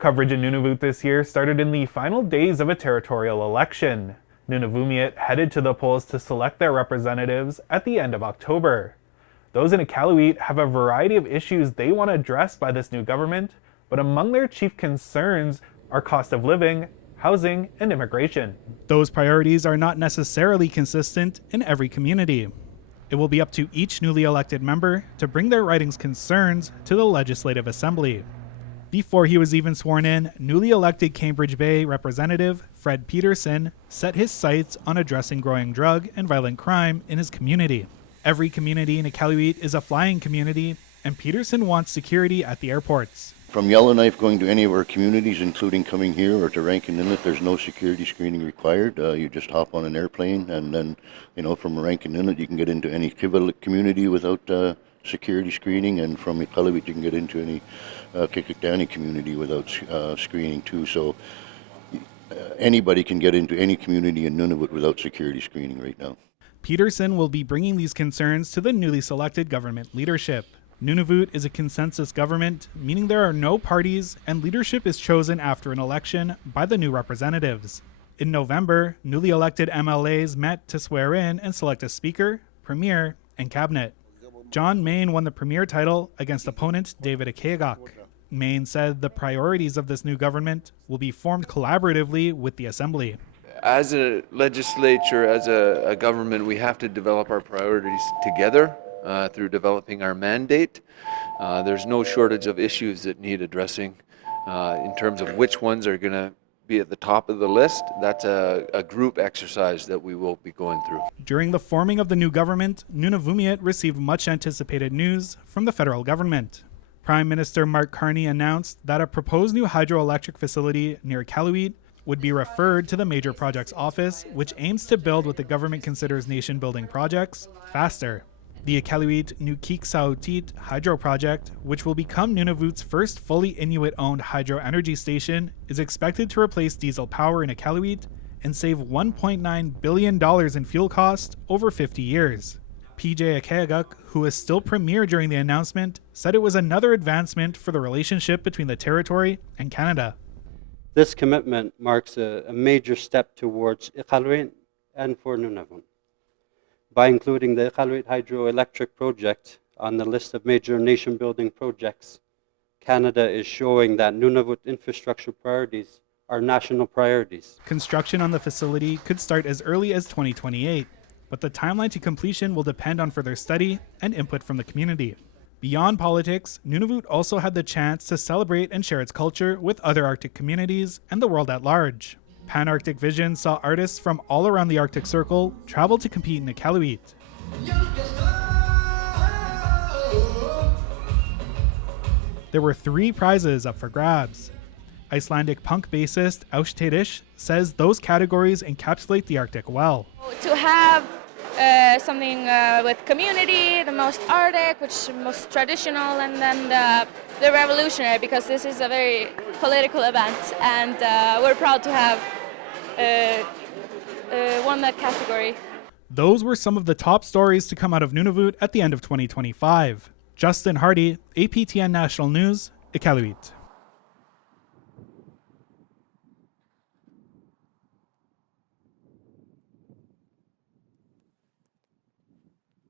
Coverage in Nunavut this year started in the final days of a territorial election. Nunavut headed to the polls to select their representatives at the end of October. Those in Iqaluit have a variety of issues they want addressed by this new government, but among their chief concerns are cost of living, housing, and immigration. Those priorities are not necessarily consistent in every community. It will be up to each newly elected member to bring their riding's concerns to the Legislative Assembly. Before he was even sworn in, newly elected Cambridge Bay Representative Fred Peterson set his sights on addressing growing drug and violent crime in his community. Every community in Iqaluit is a flying community, and Peterson wants security at the airports. From Yellowknife going to any of our communities, including coming here or to Rankin Inlet, there's no security screening required. You just hop on an airplane, and then, from Rankin Inlet, you can get into any community without security screening, and from Iqaluit, you can get into any Kikikdani community without screening too. So anybody can get into any community in Nunavut without security screening right now. Peterson will be bringing these concerns to the newly selected government leadership. Nunavut is a consensus government, meaning there are no parties, and leadership is chosen after an election by the new representatives. In November, newly elected MLAs met to swear in and select a speaker, premier, and cabinet. John Main won the premier title against opponent David Akegak. Main said the priorities of this new government will be formed collaboratively with the Assembly. As a legislature, as a government, we have to develop our priorities together through developing our mandate. There's no shortage of issues that need addressing in terms of which ones are going to be at the top of the list. That's a group exercise that we will be going through. During the forming of the new government, Nunavut received much anticipated news from the federal government. Prime Minister Mark Carney announced that a proposed new hydroelectric facility near Iqaluit would be referred to the Major Projects Office, which aims to build what the government considers nation-building projects faster. The Iqaluit Nukiksautit hydro project, which will become Nunavut's first fully Inuit-owned hydro energy station, is expected to replace diesel power in Iqaluit and save $1.9 billion in fuel costs over 50 years. PJ Akegak, who was still premier during the announcement, said it was another advancement for the relationship between the territory and Canada. This commitment marks a major step towards Iqaluit and for Nunavut. By including the Iqaluit hydroelectric project on the list of major nation-building projects, Canada is showing that Nunavut infrastructure priorities are national priorities. Construction on the facility could start as early as 2028, but the timeline to completion will depend on further study and input from the community. Beyond politics, Nunavut also had the chance to celebrate and share its culture with other Arctic communities and the world at large. Pan-Arctic Vision saw artists from all around the Arctic Circle travel to compete in Iqaluit. There were 3 prizes up for grabs. Icelandic punk bassist Austerish says those categories encapsulate the Arctic well. To have something with community, the most Arctic, which is most traditional, and then the revolutionary, because this is a very political event, and we're proud to have won that category. Those were some of the top stories to come out of Nunavut at the end of 2025. Justin Hardy, APTN National News, Iqaluit.